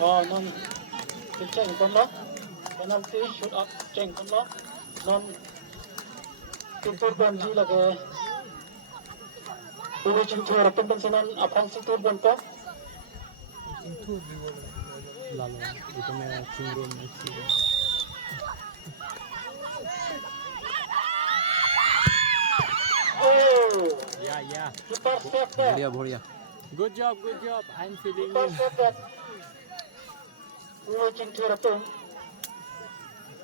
non ceng kon lo penalty shoot up ceng kon lo non tutur kon ji lage uwe cing chora tumben senan apang situr bon ko lalu itu merah cingrum itu ya keeper save there बढ़िया good job I'm feeling keeper you save there uwe cing chora tum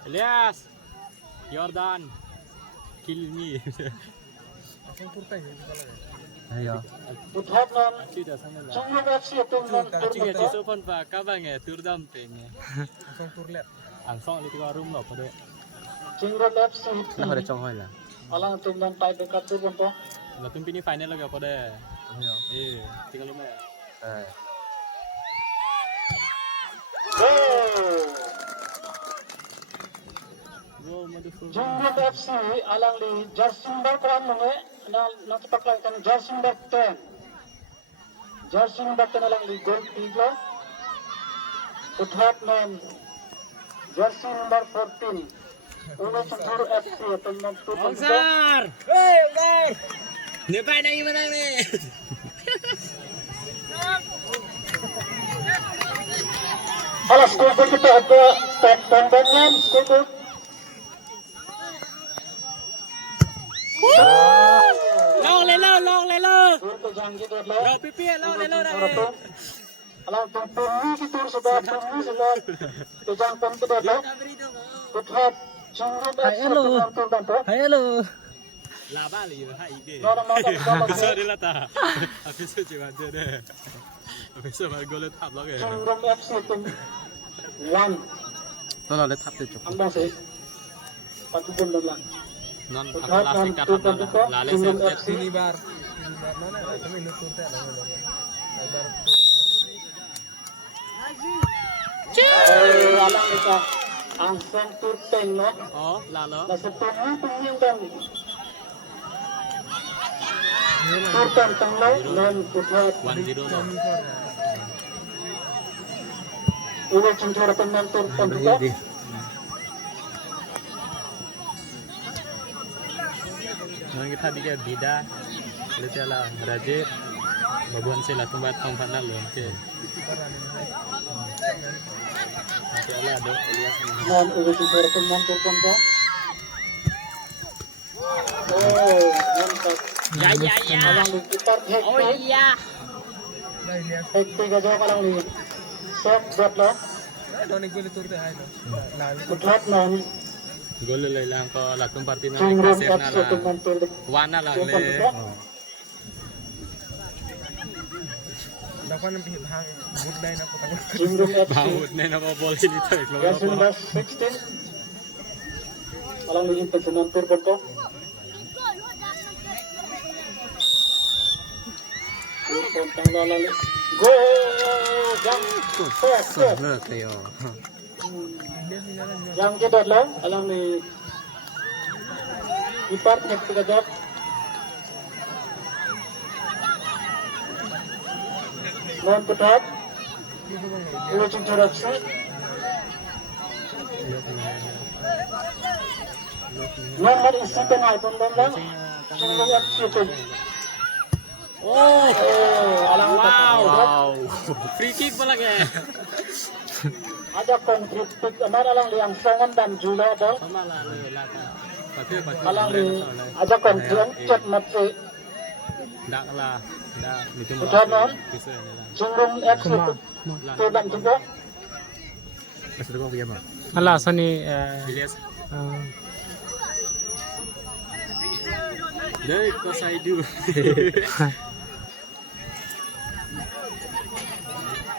Elias you're done kill me ayo uthap non sudah sana lah chunglu FC tum non Cik ci sopan pa kabang tur damping ang song itu room lo pada chingro FC nó hơi trong hơi là alang tum non tai bekat tu bon ko la tumpi ni final lagi pada ayo tinggal lima go motherfucker Jumbo FC alang li jersey number kuan nunge na cepak lang kan jersey number 10 alang li gold piglo uthap non jersey number 14 uno Cengkur FC teman tu Ongsar hey ni pai nang mana ni alas skor kita ada pen skor long lên lo skor janggi dulu lo pipi long lên lo dah alang tumpu kita sudah tumpu sudah kejang pen kita dulu uthap Cengkur FC teman tu bantu hello là ba lì hai đi no sorry lah ta habis tu cuma dia deh habis tu baru gol tap lagi Cengkur FC tum 1 nó lấy tháp từ chụp ambang sih patu pun lang non aku lasik kata lah lesen ini bar mana kami nutun teh alang kita angsang turteng no oh lalu na sepuluh pengyang dan turteng tanglay non puthat 1-0 lo uwe cengkora teman turteng kita non kita tiga bida lepas lah rajit babuan sila tumbat tempat lalu oke nanti Allah ada Elias non uwe cengkora teman turteng kita mantap alang li kitar iya hekti gajo alang li sok buat lo puthat non gol lang ko latung parti na Cengkur save na FC lah teman turteng wana lah le Cengkur FC baut na na ball ini tak jersey number 16 alang li pesanan turteng ko tentang lalu go jam nữa kêu jam ke dah alang ni ipar nek tegak non petat ulo cengcorak si nomor isi tengah pun lang cengcorak si tu oh alang wow free kick pala ke ada konkret amar alang liang sangan dan jula dah sama lah le lata pakai alang li ada konkret cek mati dak lah dak itu Betul, non? bisa ni lah Cengkur FC tu dan juga Maksud kau punya apa? Alah sani Elias Dek kau saya do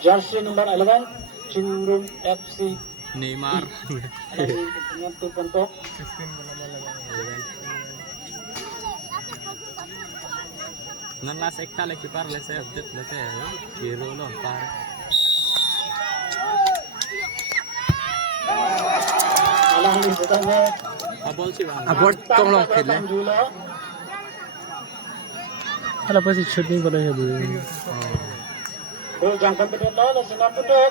jersey number 11 Cengkur FC Neymar dengan tu bentuk non las ekta lagi par lese update lete hero lo par alang ni sedangnya abol sih bang Abort tong long kid le. jula alah pasti shooting pada jadi oh jangan betul lah senang betul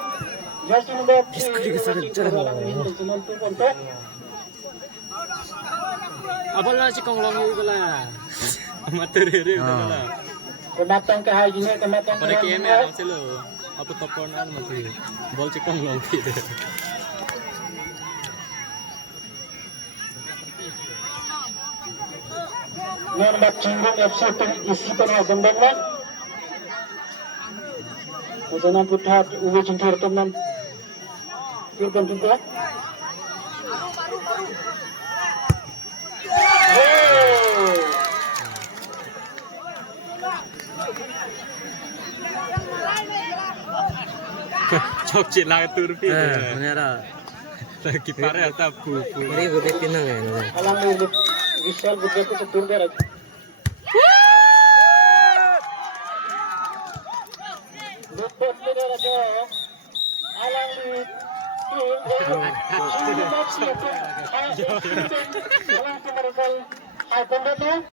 Jersey number 3, Diskusi kesaran Uwe cara. Cingkur alang dengan tu kontak. Abang lah si konglong itu lah. Amatir ini udah lah. Kematang ke hari ini, kematang ke Pada hari KM ini. ya sih lo. Apa toponan masih. Bol si konglong gitu. Nomor Cingkur FC isi penuh gembengan. Jangan putar Uwe Cingkur teman. Kirkan juga. Cok cila turpi. Menera. Lagi parah atau pu. Ini gue pinang ya. Alang ini Vishal Budra ko setur dia. Lupot dia raja. Alang ini Alang kemarin